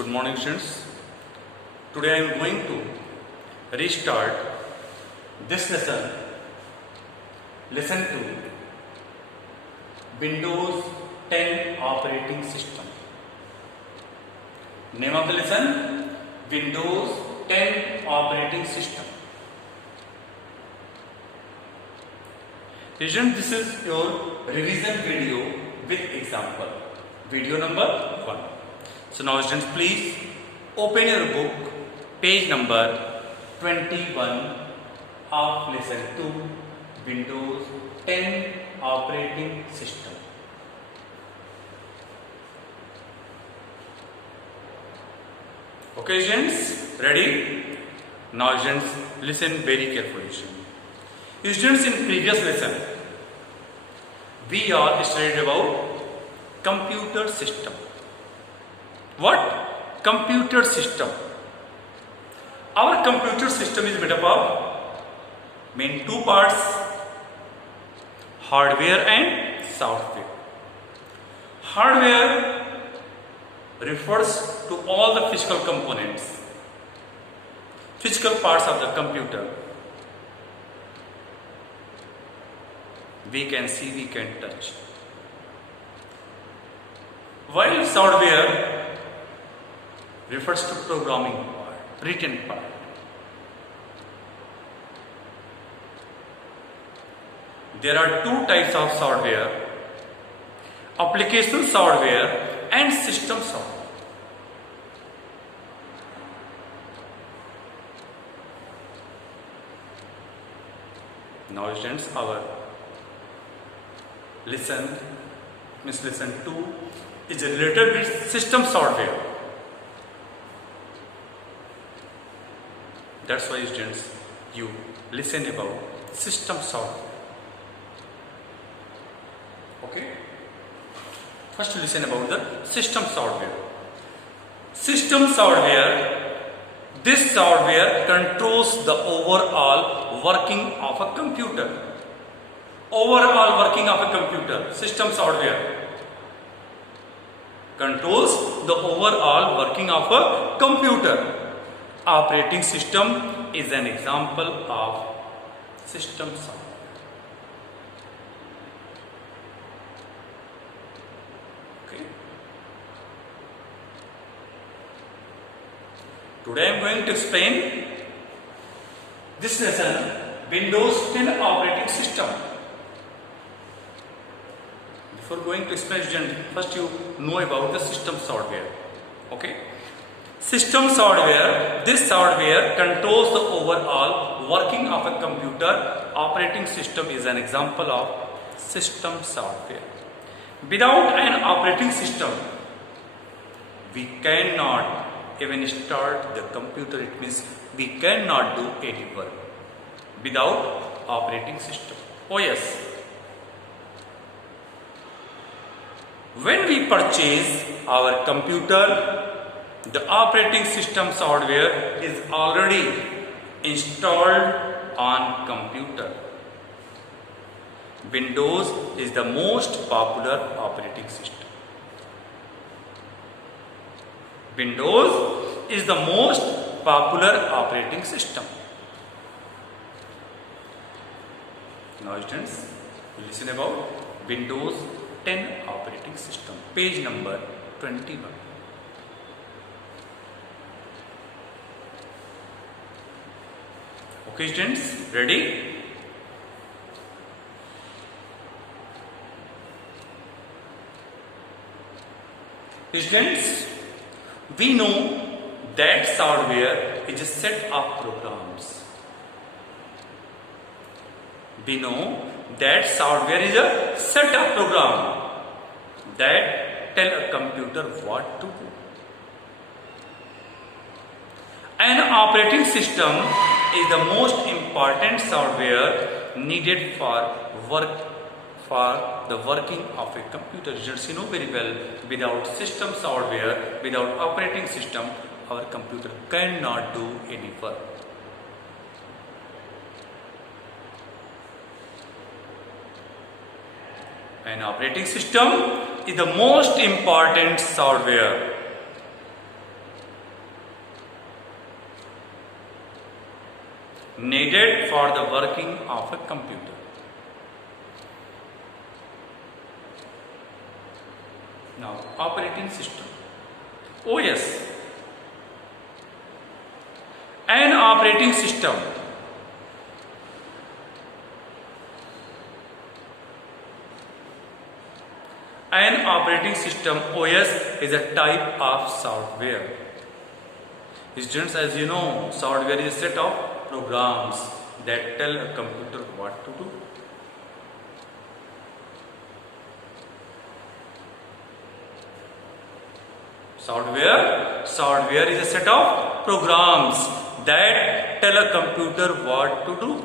Good morning, students. Today I am going to restart this lesson. Lesson 2, Windows 10 operating system. Name of the lesson, Windows 10 operating system. Students, this is your revision video with example. Video number 1. So now students, please open your book, page number 21 of lesson 2, Windows 10 operating system. Okay students, ready? Now students, listen very carefully. Students, in previous lesson we are studied about computer system. What? Computer system. Our computer system is made up of main two parts, hardware and software. Hardware refers to all the physical components, physical parts of the computer. We can see, we can touch. While software refers to programming part, written part. There are two types of software: application software and system software. Now students, our lesson 2 is related with system software. That's why students, you listen about system software. Okay? First listen about the system software. System software, this software controls the overall working of a computer. Overall working of a computer, system software controls the overall working of a computer. Operating system is an example of system software. Okay. Today I am going to explain this lesson, Windows 10 operating system. Before going to explain, first you know about the system software. Okay. System software, this software controls the overall working of a computer. Operating system is an example of system software. Without an operating system, we cannot even start the computer. It means we cannot do any work without operating system. Oh yes. When we purchase our computer, the operating system software is already installed on computer. Windows is the most popular operating system. Windows is the most popular operating system. Now students, listen about Windows 10 operating system, page number 21. Okay students, ready? Students, we know that software is a set of programs. We know that software is a set of programs that tell a computer what to do. An operating system is the most important software needed for the working of a computer. You know very well, without system software, without operating system, our computer cannot do any work. An operating system is the most important software needed for the working of a computer. Now, operating system. OS. An operating system OS is a type of software. Students, as you know, software is a set of programs that tell a computer what to do. Software is a set of programs that tell a computer what to do.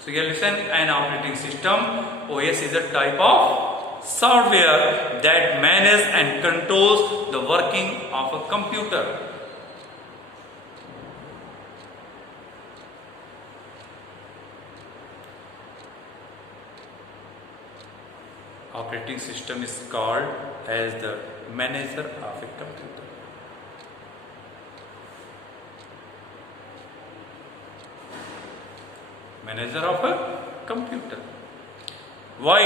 So here listen, an operating system OS is a type of software that manages and controls the working of a computer. Operating system is called as the manager of a computer. Manager of a computer. Why?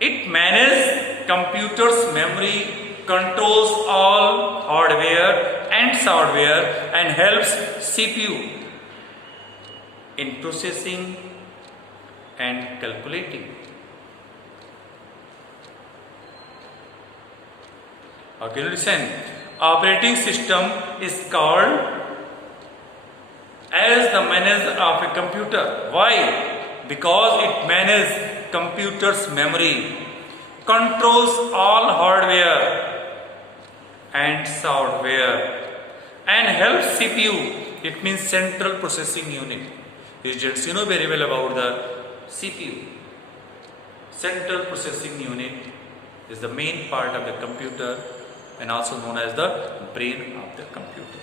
It manages computer's memory, controls all hardware and software, and helps CPU in processing and calculating. Okay, listen. Operating system is called as the manager of a computer. Why? Because it manages computer's memory, controls all hardware and software, and helps CPU. It means central processing unit. You know very well about the CPU. Central processing unit is the main part of the computer and also known as the brain of the computer.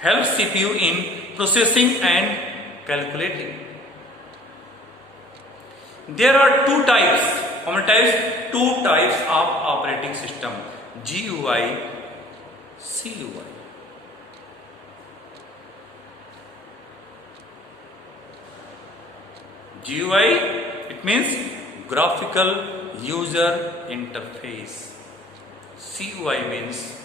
Helps CPU in processing and calculating. There are two types. How many types? Two types of operating system: GUI, CUI. GUI, it means graphical user interface. CUI means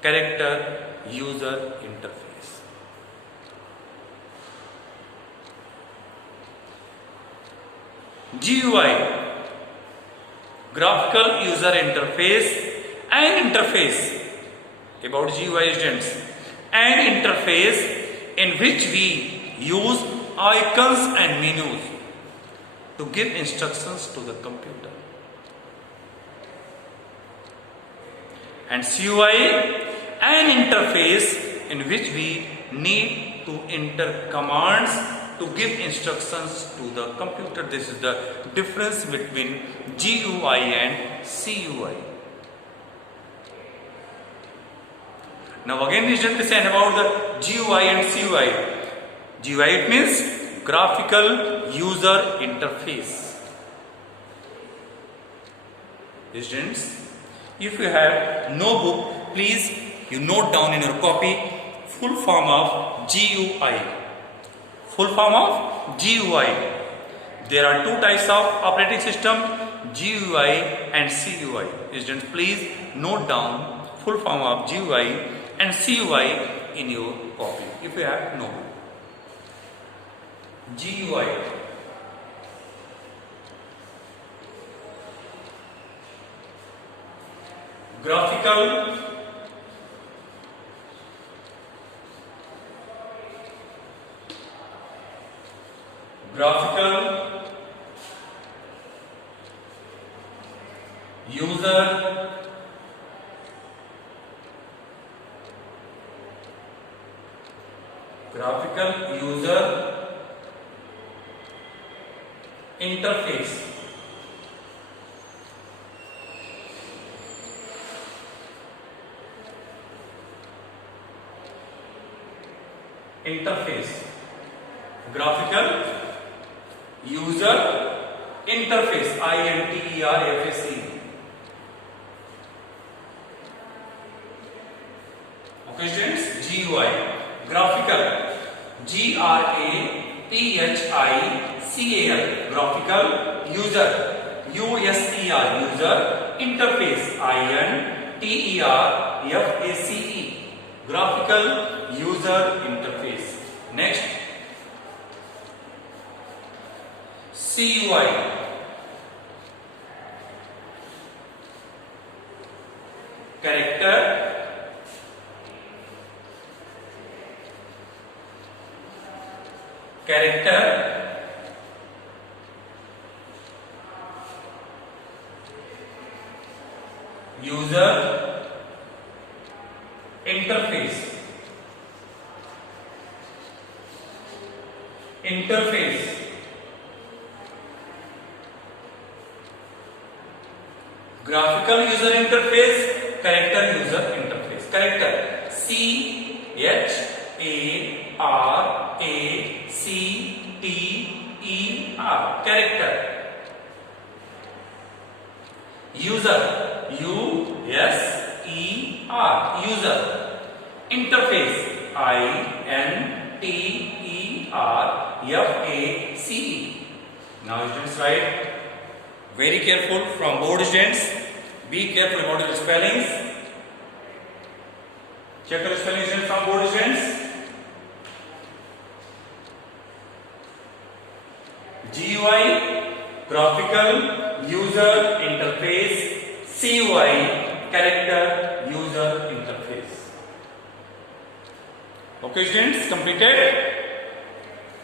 character user interface. GUI, graphical user interface. An interface, about GUI students, an interface in which we use icons and menus to give instructions to the computer. And CUI, an interface in which we need to enter commands to give instructions to the computer. This is the difference between GUI and CUI. Now again, listen about the GUI and CUI. GUI, it means graphical user interface. Students, if you have no book, please you note down in your copy full form of GUI. Full form of GUI. There are two types of operating system, GUI and CUI. Students, please note down full form of GUI and CUI in your copy if you have no book. GUI, graphical user interface. Graphical user interface, INTERFACE. Okay students, GUI, graphical, GRAPHICAL, graphical, user, USER, user, interface, INTERFACE, graphical user interface. Next, CUI, character, user interface, graphical user interface, character user interface. Character, CHARACTER, character. User, USER, user. Interface, INTERFACE. Now students write very careful from board students. Be careful about your spellings. Check your spellings from board students. GUI, graphical user interface. CUI, character user interface. Okay students, completed?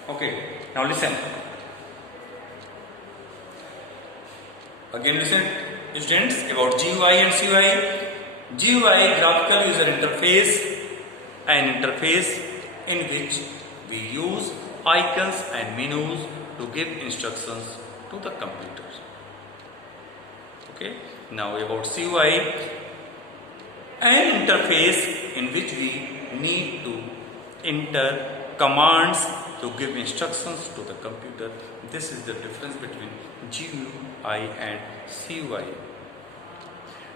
Okay, now listen. Again listen students about GUI and CUI. GUI, graphical user interface, an interface in which we use icons and menus to give instructions to the computer. Okay, now about CUI, an interface in which we need to enter commands to give instructions to the computer. This is the difference between GUI and CUI.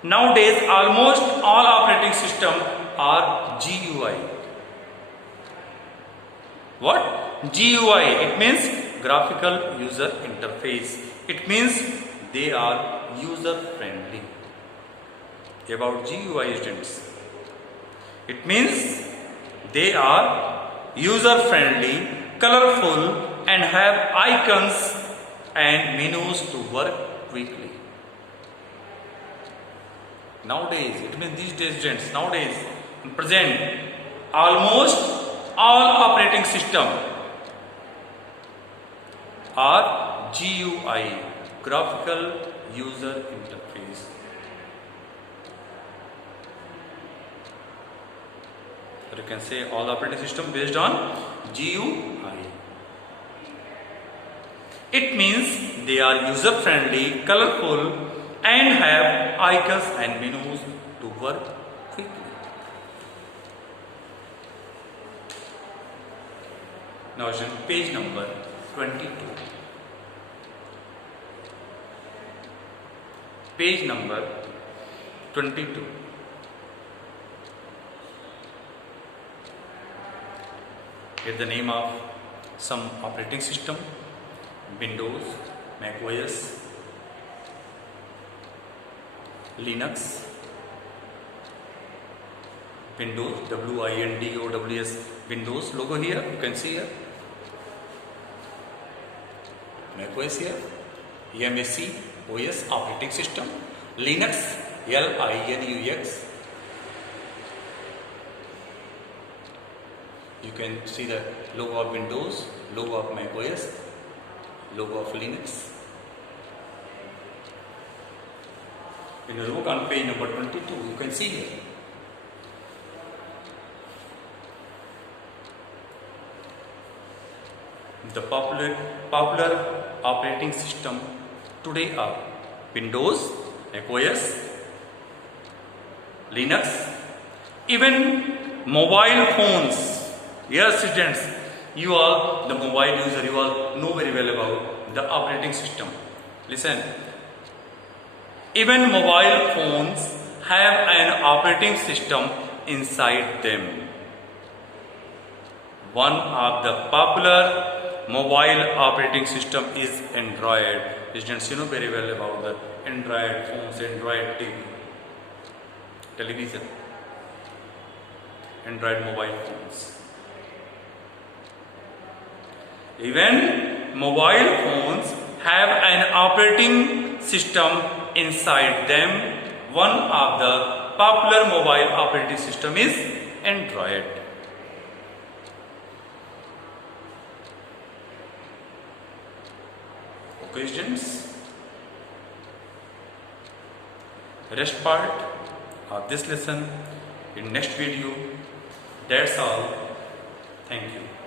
Nowadays, almost all operating systems are GUI. What? GUI, it means graphical user interface. It means they are user friendly. About GUI students, it means they are user friendly, colorful, and have icons and menus to work quickly. Nowadays, it means these days students, nowadays, in present, almost all operating systems are GUI, graphical user interface. Or you can say all operating system based on GUI. It means they are user friendly, colorful, and have icons and menus to work quickly. Now page number 22. Page number 22. Here the name of some operating system: Windows, Mac OS, Linux, Windows, WINDOWS, Windows logo here, you can see here, Mac OS here, MAC OS operating system, Linux, LINUX. You can see the logo of Windows, logo of Mac OS, logo of Linux. When you look on page number 22, you can see here. The popular operating system today are Windows, Mac OS, Linux, even mobile phones. Yes, students, you are the mobile user, you all know very well about the operating system. Listen, even mobile phones have an operating system inside them. One of the popular mobile operating system is Android. Students, you know very well about the Android phones, Android TV, television, Android mobile phones. Even mobile phones have an operating system inside them. One of the popular mobile operating system is Android. Okay, students. Rest part of this lesson in next video. That's all. Thank you.